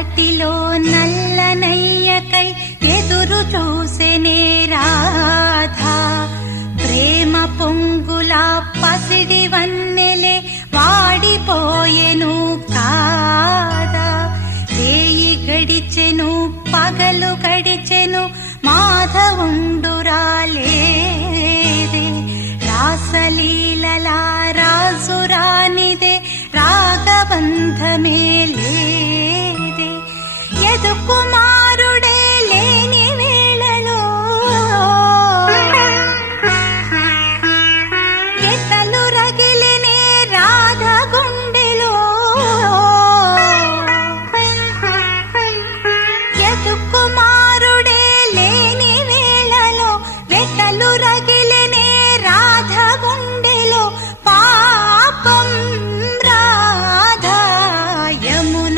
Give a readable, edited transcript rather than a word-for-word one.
చీకటిలో నల్లనయ్యకై ఎదురు చూసెనే రాధా. ప్రేమ పొంగుల పసిడి వన్నెలే వాడిపోయెను కాదా. రేయి గడిచెను పగలు గడిచెను మాధవుండురాలేదే. రాసలీలలా రాజురానిదే రాగబంధమే